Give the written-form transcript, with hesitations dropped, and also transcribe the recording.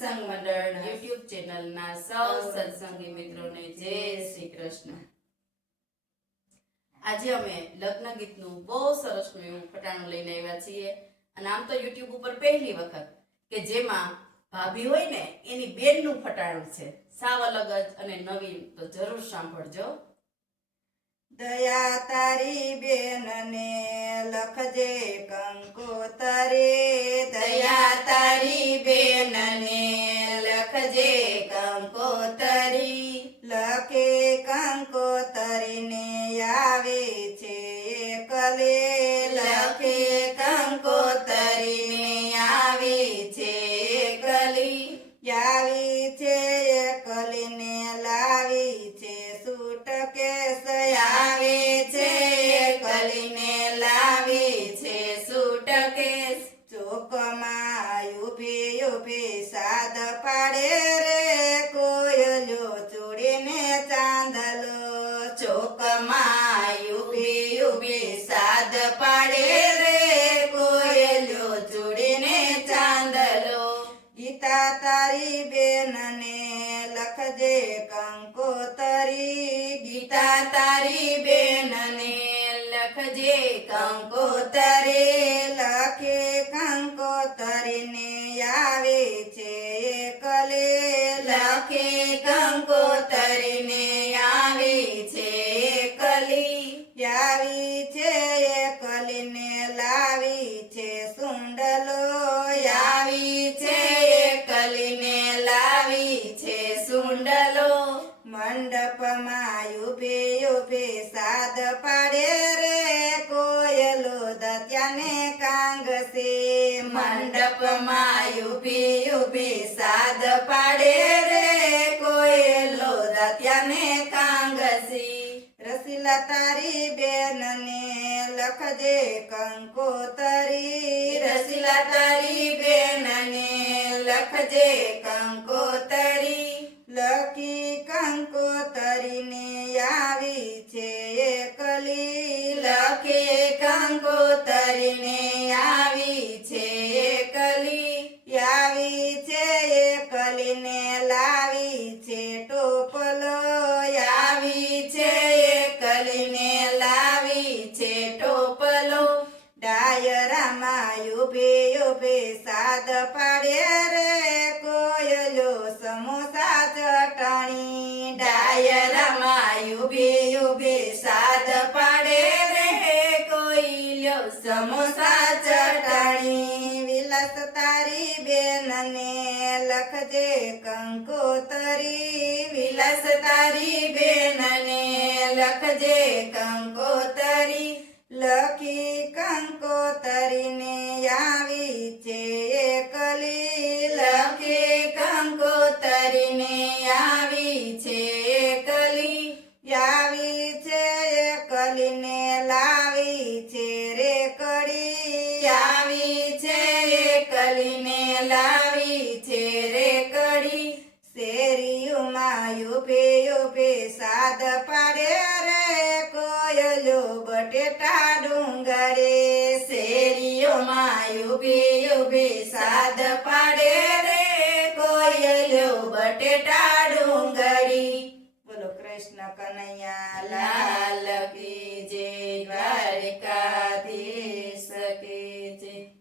સત્સંગ મંડળ યુટ્યુબ ચેનલના સૌ સત્સંગી મિત્રોને જય શ્રી કૃષ્ણ। આજે અમે લગ્ન ગીતનું બહુ સરસનું એવું ફટાણું લઈને આવ્યા છીએ અને આમ તો યુટ્યુબ ઉપર પહેલી વખત કે જેમાં ભાભી હોય ને એની બેનનું ફટાણું છે, સાવ અલગ જ અને નવીન, તો જરૂર સાંભળજો। દયા તારી બેનને લખજે કંકોતરી, દયા તારી બેનને લખજે કંકોતરી, લખે કંકોતરીને આવે છે એકલે, લખે કંકોતરીને આવે છે એકલી, આવી છે એકલીને લાવી છે સૂટકેસ, આવે છે એકલીને લાવી છે સૂટકેસ, ચોકમાં ઊભી ઊભી સાદ પાડે રે કોયલ્યો ચૂડીને ચાંદલો, ચોકમાં ઊભી ઊભી સાદ પાડે રે કોયલ્યો ચૂડીને ચાંદલો, ગીતા તારી બેનને લખજે કંકોતરી, ગીતા તારી બેનને લખજે કંકોતરી, લખે કંકોતરીને આવે છે એકલે, લખે કંકોતરીને આવી છે એકલી, આવી છે એકલીને લાવી છે સુંડલો, આવી છે એકલીને લાવી છે સુંડલો, મંડપમાં ઊભી ઊભી સાદ પાડે રે કોયલો દત્યાને કાંગસે, મંડપમાં ઊભી ઊભી સાદ પાડે રે કોયલો દાત્યાને કાંગસી, રસીલા તારી બેનને લખજે કંકોતરી, રસીલા તારી બેનને લખજે કંકોતરી, લખી કંકોતરીને આવી છે એકલી, લખે કંકોતરીને આવી છે એકલી, આવી છે એકલીને લાવી છે ટોપલો, આવી છે એકલીને લાવી છે ટોપલો, ડાયરામાં ઊભી ઊભી સાદ પાડે રે કોયલો સમોસા ચટણી, ડાયરામાં ઊભી ઊભી સાદ પાડે રે કોઈલ્યો સમોસા ચટણી, વિલાસ તારી બેનને લખજે કંકોતરી, વિલાસ તારી બેનને લખજે કંકોતરી, લખી કંકોતરીને આવી છે એકલી, લખે કંકોતરીને આવી છે એકલી, આવી છે એકલીને લાવી છે રે કડી, આવી છે એકલીને લાવી છે રે કડી, શેરીઓમાં ઊભી ઊભી સાદ પાડે રે કોયલો બટેટા ડુંગરે, શેરીઓમાં ઊભી ઊભી સાદ પાડે રે કોયલ્યો બટેટા ડુંગળી, બોલો કૃષ્ણ કનૈયા લાલ કી જય, દ્વારકાધીશ કી જય।